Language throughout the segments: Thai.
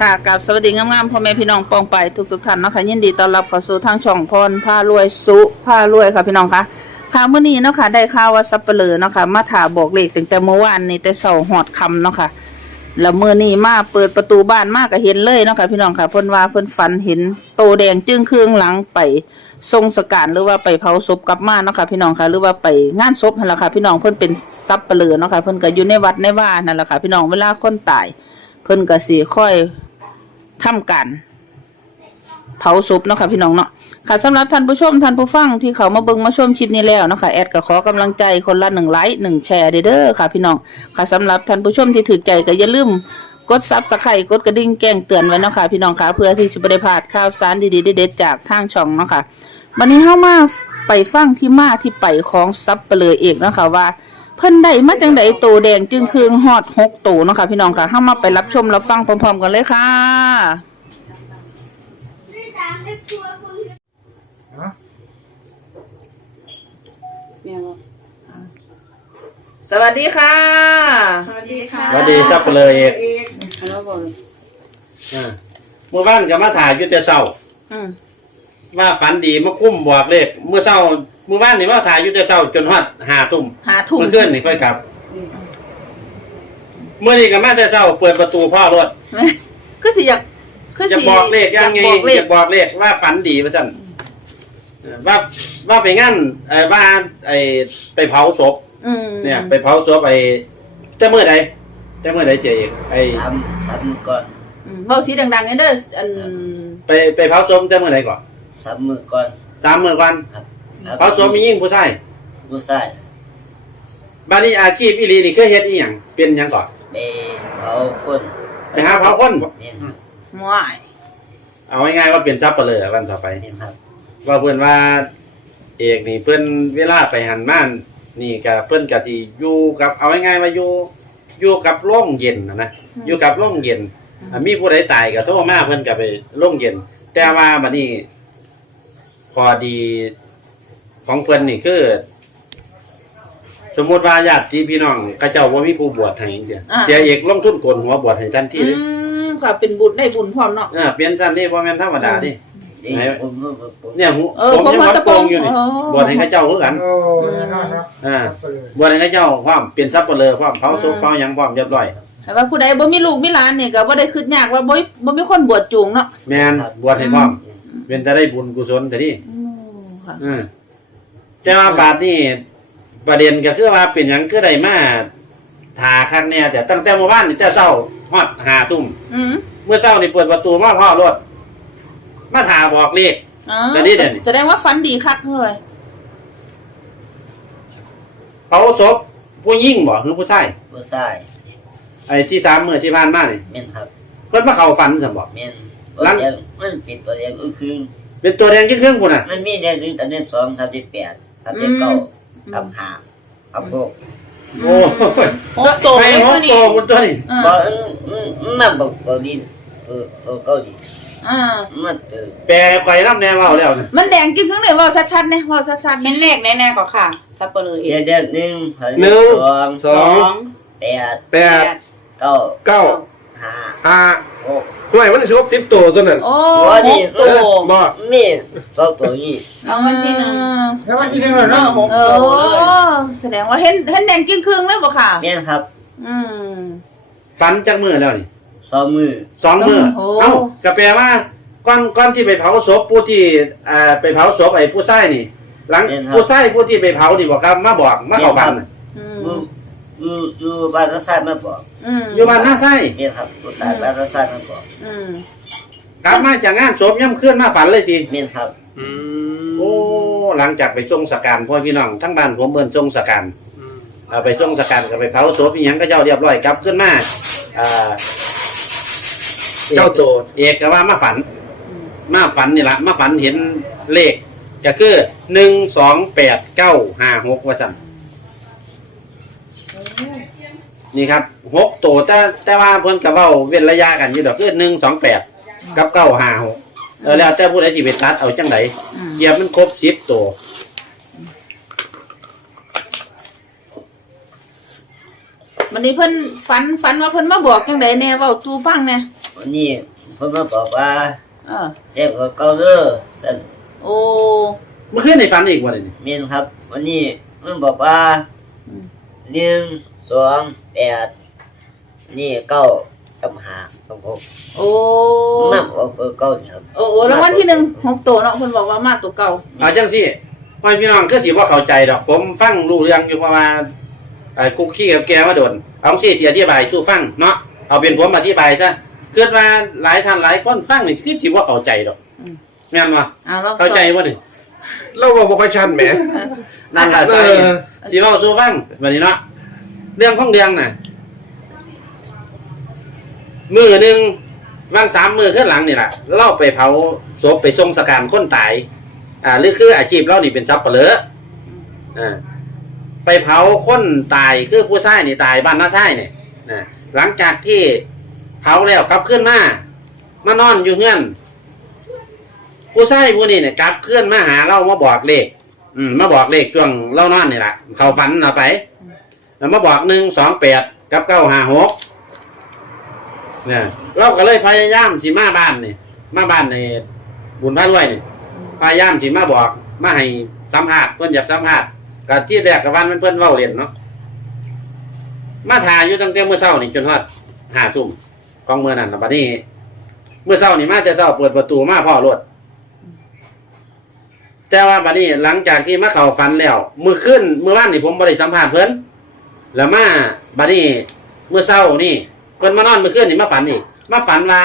ค่ะกับสวัสดีงามๆพ่อแม่พี่น้องปองไปทุกๆท่านเนาะค่ะยินดีต้อนรับเข้าสู่ทางช่องพรผ้ารวยสุผ้ารวยค่ะพี่น้องค่ะข่าวมื้อนี้เนาะค่ะได้ข่าวว่าซับเปลือเนาะค่ะมาถาบอกเลขตั้งแต่เมื่อวานนี่แต่เช้าหอดคำเนาะค่ะแล้วเมื้อนี้มาเปิดประตูบ้านมาก็เห็นเลยเนาะค่ะพี่น้องค่ะเพิ่นว่าเพิ่นฝันเห็นโตแดงจึ้งเครื่องหลังไปทรงสการหรือว่าไปเผาศพกลับมาเนาะค่ะพี่น้องค่ะหรือว่าไปงานศพนั่นแหละค่ะพี่น้องเพิ่นเป็นซับเปลือเนาะค่ะเพิ่นก็อยู่ในวัดในว่านั่นแหละค่ะพี่น้องเวลาคนตาย พิ่นก็สิค่อยทำการเผาศพเนาะค่ะพี่น้องเนาะค่ะสำหรับท่านผู้ชมท่านผู้ฟังที่เขามาเบิ่งมาชมคลิปนี้แล้วนะค่ะแอดก็ขอกำลังใจคนละหนึ่งไลค์หนึ่งแชร์เด้อค่ะพี่น้องค่ะสำหรับท่านผู้ชมที่ถือใจก็อย่าลืมกดซับสไครต์กดกระดิ่งแจ้งเตือนไว้เนาะค่ะพี่น้องค่ะเพื่อที่จะบ่ได้พลาดข่าวสารดีๆเด็ดๆจากทางช่องเนาะค่ะวันนี้เฮามาไปฟังที่มาที่ไปของซับเปลือเอกเนาะค่ะว่า เพิ่นได้มาจังไดโตแดงจึงคืองฮอดหกโตเนาะค่ะพี่น้องค่ะเฮามาไปรับชมรับฟังพร้อมๆกันเลยค่ะ สวัสดีค่ะ สวัสดีค่ะสวัสดีครับเลยเอกฮัลโหลบอลอ่าเมื่อวานก็มาถ่ายอยู่แต่เช้าอืมว่าฝันดีมาคุ้มบอกเลขเมื่อเช้า เมื่อวานนี่มาถ่ายอยู่แต่เช้าจนฮอดห้าทุ่มหาทุ่มเมื่อคืนนี่ค่อยกลับเมื่อนี้ก็มาแต่เช้าเปิดประตูพ่อรถคือสิอยากคือจะสิบอกเลขยังไงอยากบอกเลขจะบอกเลขว่าฝันดีว่าจันเออว่าว่าไปงั้นเออว่าไอไปเผาศพอืมเนี่ย ไปเผาศพไอจะเมื่อใดจะเมื่อใดเสียเอกไอทำสามมือก่อนอืมเบาสีดังๆเนี่ยเด้ออันไปไปเผาศพจะเมื่อใดก่อนสามมือก่อนสามมื้อวันครับ เผาศพมียิ่งผู้ชายผู้ชายบ้านนี้อาชีพอีหลีนี่เคยเฮ็ดอีหยังเป็นหยังก่อนไปเผาคนไปหาเผาคนเนี่ยครับหม่ายเอาง่ายๆว่าเป็นซับเปลือวันต่อไป เนี่ยครับว่าเพื่อนว่า เอกนี่เพื่อนเวลาไปหันม่าน นี่ก็เพื่อนก็ที่อยู่กับเอาง่ายๆว่าอยู่อยู่กับโร่งเย็นนะนะอยู่กับโร่งเย็นอะมีผู้ใดตายก็โทรมาเพื่อนก็ไปโร่งเย็น แต่ว่าบัดนี้พอดี ของเพื่อนนี่คือ สมมติว่าญาติพี่น้องเข้าเจ้าว่ามีผู้บวชให้จังซี่เสียเอกลงทุนโกนหัวบวชให้ทันทีอืเลยมค่ะเป็นบุญได้บุญพร้อมเนาะเออเปลี่ยนสั้นนี่บ่แม่นธรรมดาดินี่ไหนผมผมผมเนี่ยหูเออผมยังผมว่าวัดจะโปงอยู่นี่อ๋อ บวชให้เข้าเจ้าคือกัน โอ้ยนอนเนาะอ่า บวชให้เข้าเจ้าความเปลี่ยนทรัพย์เปลือความเผาศพเผาหยังความเรียบร้อย แต่ว่าผู้ใดบ่มีลูกมีหลานนี่ก็บ่ได้คิดยากว่าบ่บ่มีคนบวชจูงเนาะแม่นบวชให้ความเป็นจะได้บุญกุศลแต่นี่อืมค่ะ อืม แต่ว่าบาทนี่ประเด็นก็คือว่าเป็นหยังคือได้มาถาคักเนี่ยแต่ตั้งแต่เมื่อวานนี่จะเศร้าฮอดหาทุ่มอืมเมื่อเช้านี่เปิดประตูมาพ่อรถมาถาบอกเลข อ๋อแต่นี่เดี๋ยวนี้ แสดงว่าฝันดีคักเลยเผาศพผู้ยิ่งบ่หรือผู้ชายผู้ชายไอ้ที่สามมื้อที่ผ่านมานี่เม่นครับเพิ่นมาเข้าฝันซั่นบ่เม่นหลังตัวเดียวมันเป็นตัวเดียวก็คือ เป็นตัวแดงครึ่งๆพุ่นน่ะมันมีเดือนหนึ่งแต่เดือนสองทับที่แปด ทับที่เก้าทับห้าทับหกโอ้ยโอ้โตไปเลยห้อตัวงนี้โตคุณตัวนี้อ่าบอกมันบอกเกาหลีเออเออเกาหลีอ่ามันเออแปลไข่น้ำแน่เว่าแล้วนะมันแดงจึงครึ่งเลยเว้าชัดๆเนี่ยเว้าชัดๆเน้นเลขแน่ๆกว่าค่ะซัปเปอร์เลยเดือนเดือนหนึ่งทับหนึ่งสองสองแปดแปดเก้าเก้าห้าห้าหก ห่วยมันสิครบสิบตัวตัวนั้น โอ้หัวนี่หกตัวบ่ มีสองตัวนี้รางวัลที่หนึ่งแล้ววันที่หนึ่งแล้วเนาะหกเอโตอเลยแสดงว่าเห็นเห็นแดงจึงครึ่งเลยบ่ค่ะเม่นครับอืมฟันจากมือแล้วนี่สองมือสองมือโอ้เอ้าก็แปลว่าก้อนก้อนที่ไปเผาศพผู้ที่อ่าไปเผาศพไอ้ผู้ชายนี่ หลังผู้ชายผู้ที่ไปเผานี่บอกครับมาบอกมาเข้าฝันน่ะอืม อยู่อยู่อยู่บ้านรัศดรมาบอก อืมอยู่บ้านหน้าไส้เม่นครับผู้ตายบ้านรัศดรมาบอกอืมกลับมาจากงานศพย่ำเคลื่อนมาฝันเลยทีเม่นครับอืโอ้หลังจากไปส่งสการพ่อพี่น้องทั้งบ้านผมเบิ่นส่งสการเอาไปส่งสการก็ไปเผาศพอีหยังก็เจ้าเรียบร้อยกลับขึ้นมาอ่าเจ้าตัวเอกก็ว่ามาฝันมาฝันนี่ละมาฝันเห็นเลขก็คือหนึ่งสองแปดเก้าห้าหกว่าสั่น นี่ครับหกตัวแต่แต่ว่าเพิ่นกับว่าเว้นระยะกันอยู่ดอกคือหนึ่งสองแปดกับเก้าห้าหกเออแล้วแต่ผู้ใดที่ไปตัดเอาจังไดอืม เหยียบมันครบสิบตัววันนี้เพิ่นฝันฝันว่าเพิ่นมาบอกจังไดแน่เว้าตูฟังแน่วันนี้เพิ่นมาบอกว่าเออ เรียกว่าเก้าเด้อสั่นโอ้ เมื่อคืนในฝันอีกวันนี้เมียนครับ วันนี้เพิ่นบอกว่าอืม หนึ่งสองแปดนี่เก้ากับหาครับผมโอ้นับว่าเพิ่นเก้านี่ครับ โอ้โอ้รางวัลที่หนึ่งหกตัวเนาะเพิ่นบอกว่ามาตัวเก่า เอาจังสิพ่อพี่น้องก็สิว่าเข้าใจดอก ผมฟังรู้เรื่องอยู่ประมาณไอ้คุกกี้กับแกมาโดน เอาสิสิอธิบายสู้ฟังเนาะเอาเป็นผมอธิบายซะเกิดมาหลายท่านหลายคนฟังนี่คือสิว่าเข้าใจดอกแม่นบ่อ่าเราเข้าใจบ่นี่เราบอกบ่ค่อยชันแหมนั่นล่ะเอใช่อ สิเว้าสู้ฟังบัดนี้เนาะเรื่องของเรื่องน่ะมือหนึ่งวางสามมือขึ้นหลังนี่แหละเล่าไปเผาศพไปทรงสการคนตาย อ่าหรือคืออาชีพเรานี่เป็นซับเปลืออ่าไปเผาคนตายคือผู้ชายนี่ตายบ้านน้าชายเนี่ยนะหลังจากที่เผาแล้วกลับขึ้นมามานอนอยู่เงื่อนผู้ชายผู้นี้เนี่ยกลับขึ้นมาหาเรามาบอกเลข อืมมาบอกเลขช่วงเล่านอนนี่แหละเขาฝันเอาไป แล้วมาบอกหนึ่งสองแปดกับเก้าห้าหกเนี่ยเราก็เลยพยายามสิมาบ้านนี่มาบ้านในบุญพระรวยนี่พยายามสิมาบอกมาให้สัมภาษณ์เพื่อนอยากสัมภาษณ์ก็ที่แรกกับวันมันเพื่อนเว้าเรียนเนาะมาถ่าอยู่ตั้งแต่เมื่อเช้านี่จนฮอดห้าทุ่มของเมื่อนั้นนะบัดนี้ เมื่อเช้านี่มาแต่เช้าเปิดประตูมาพ่อรถ แต่ว่าบัดนี้หลังจากที่มาเข้าฝันแล้วมือขึ้นมือว่านนี่ผมบ่ได้สัมภาษณ์เพิ่นแล้วมาบัดนี้เมื่อเช้านี่เพิ่นมานอนเมื่อคืนนี่มาฝันอีกมาฝันว่า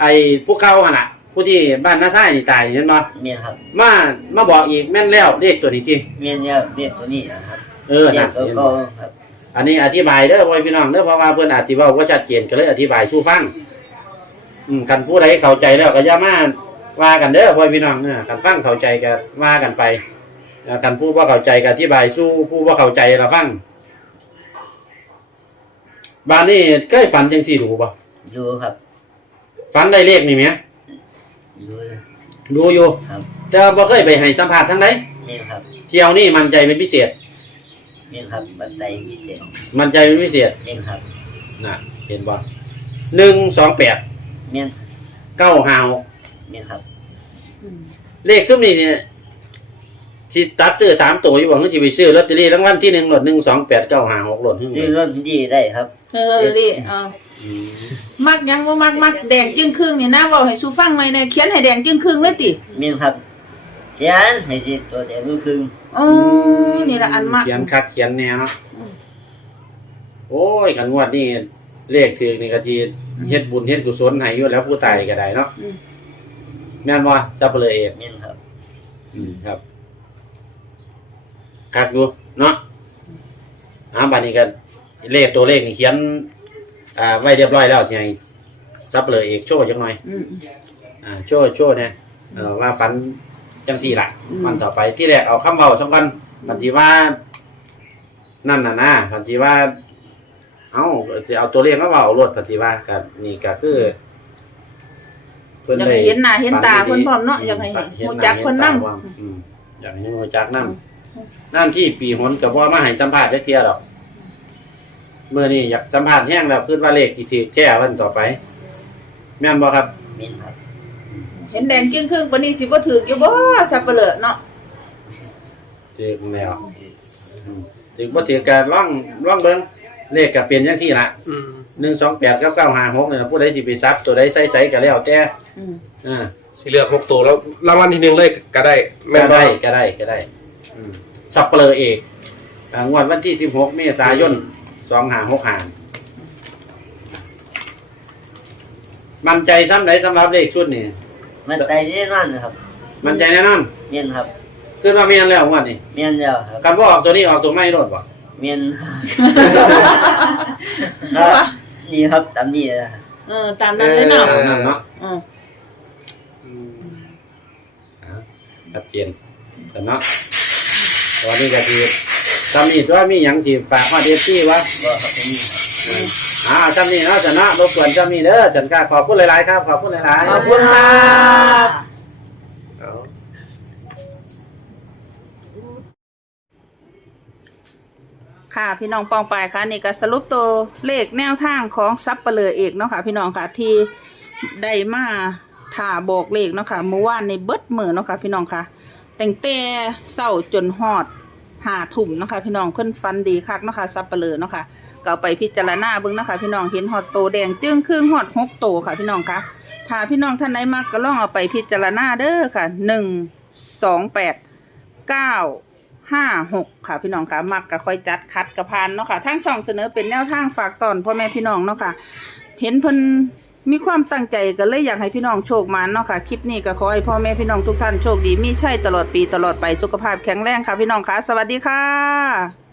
ไอ้ผู้เก่าหั่นน่ะ ผู้ที่บ้านน้าท้ายนี่ตายนี่เห็นบ่เมียนครับมามาบอกอีกแม่นแล้วเลขตัวนี้ติเมียนเนี่ยเมียนตัวนี้นะครับเออเมียนะนตัวเห็นเก้าบ่ครับอันนี้อธิบายเด้อพ่อพี่น้องเด้อเพราะว่าเพิ่นอธิบายว่าชัดเจนก็เลยอธิบายสู่ฟังอืมกันผู้ใดเข้าใจแล้วก็อย่ามา ว่ากันเด้อพ่อพี่น้องเออกันฟังเข้าใจก็ว่ากันไปเออกันผู้บ่เข้าใจก็อธิบายสู่ผู้บ่เข้าใจเราฟังบ้านนี้เคยฝันจังซี่ดูบ่ดูครับฝันได้เลขนี่ไหมดูรู้อยู่ครับแต่บ่เคยไปให้สัมภาษณ์ทั้งใดเมียนครับ เที่ยวนี่มั่นใจเป็นพิเศษเมียนครับบันไดพิเศษมั่นใจเป็นพิเศษเมียนครับนะเห็นบ่หนึ่งสองแปดเมียนเก้าห้าหก เมียนครับ เลขซุ้มนี่เนี่ยสิตัดซื้อสามตัวอยู่บ่คือสิไปซื้อลอตเตอรี่รางวัลที่หนึ่งหลดหนึ่งสองแปดเก้าห้าหกหลดซื้อรถดีได้ครับ เออดิเอามักยังบ่มักมักแดงจึงครึ่งนี่นะเว้าให้สู่ฟังหน่อยแน่เขียนให้แดงจึงครึ่งเลยติเมียนครับเขียนให้ดีตัวเดียวก็คือโอ้นี่ละอันมักเขียนคักเขียนแน่เนาะโอ้ยขันงวดนี่เลขถือนี่ก็ทีเฮ็ดบุญเฮ็ดกุศลให้อยู่แล้วผู้ตายก็ได้เนาะ แม่นบ่จับไปเลยเองเมียนครับ อืมครับคักอยู่เนาะอ่าบัดนี้กันเลขตัวเลขนี่เขียน อ่า ไว้เรียบร้อยแล้วสิให้ซับเลยเอกโชว์จังหน่อย อืม อ่าโชว์โชว์เนี่ยเออว่าฝันจังสี่ล่ะอืมมันต่อไปที่แรกเอาคำเบาสำคัญบันทีว่า นั่นน่ะนะบันทีว่า เอาจะเอาตัวเลขมาเบารถบันทีว่ากันนี่ก็คืออ ยากให้เห็นหน้าเห็นตาเพิ่นพร้อมเนาะอยากให้ฝันฮู้จักเพิ่นนำห็หาห็ตาว่าอืมอยากให้ฮู้จักนำนั่นที่ปีหนกับว่ามาให้สัมภาษณ์ได้เทียหรอกเมื่อนี้อยากสัมภาษณ์แห้งแล้วคือว่าเลขที่ถือแค่วันต่อไป แม่นบ่ครับเมียนครับเห็นแดงจึงครึ่งปานนี้สิบ่ถูกอยู่บ่สับเปลือเนาะถือแล้วอืมถือบ่ถือการล่องล่องเบิ่งเลขก็เป็นจังซี่ล่ะ อืม หนึ่งสองแปดกับเก้าห้าหกเนี่ยผู้ใดสิไปซับตัวใดใส่ใส่ก็แล้วแต่อืมอ่าสิเลือกหกตัวแล้วรางวัลที่หนึ่งเลยก็ได้แม่นก็บ่ได้ก็ได้ก็ได้อืมสับเปลือเอกอ่างวดวันที่สิบหกเมษายนสองห้าหกห้ามั่นใจซ้ำไหนสำหรับเลขชุดนี่มันใจแน่นอนนะครับมั่นใจแน่นอนเมียนครับขึ้นมาเมียนแล้วงวดนี้เมียนแล้วครับการว่าออกตัวนี้ออกตัวไม่รดบ่เมียนก็ นี่ครับตามนี้นะเออ ตามนั้นเลยเนาะเอานั่นเนาะเออชัดเจนแต่เนาะตอนนี้ก็คือตำนี้ตัวมีหยังที่ฝากมาเดซี่วะก็ครับตรงนี้ครับอ่าจำนี่เนาะจะนะรบกวนจำนี่เด้อฉันกล้าขอบคุณหลายๆครับ ขอบคุณหลายๆ ขอบคุณครั ค่ะพี่น้องปองไปายค่ะนี่ก็สรุปตัวเลขแนวทางของซับเปลือเอกเนาะค่ะพี่น้องค่ะที่ได้มาถ่าบอกเลขเนาะค่ะเมื่อวานในเบิดมือเนาะค่ะพี่น้องค่ะแต่งแต่เศร้าจนฮอดหาถุ่มเนาะค่ะพี่น้องเพิ่นฟันดีคักเนาะค่ะซับเปลือเนาะค่ะก็เอาไปพิจารณาเบิ่งเนาะค่ะพี่น้องเห็นฮอดโตแดงจึ้งครึ่งฮอดหกโตค่ะพี่น้องค่ะถ้าพี่น้องท่านใดมักก็ลองเอาไปพิจารณาเด้อค่ะหนึ่งสองแปดเก้า ห้าหกค่ะพี่น้องค่ะมักก็ค่อยจัดคัดกระพานเนาะค่ะทางช่องเสนอเป็นแนวทางฝากตอนพ่อแม่พี่น้องเนาะค่ะ เห็นเพิ่นมีความตั้งใจก็เลยอยากให้พี่น้องโชคมันเนาะค่ะคลิปนี้ก็ขอให้พ่อแม่พี่น้องทุกท่านโชคดีมีใช่ตลอดปีตลอดไปสุขภาพแข็งแรงค่ะพี่น้องค่ะ สวัสดีค่ะ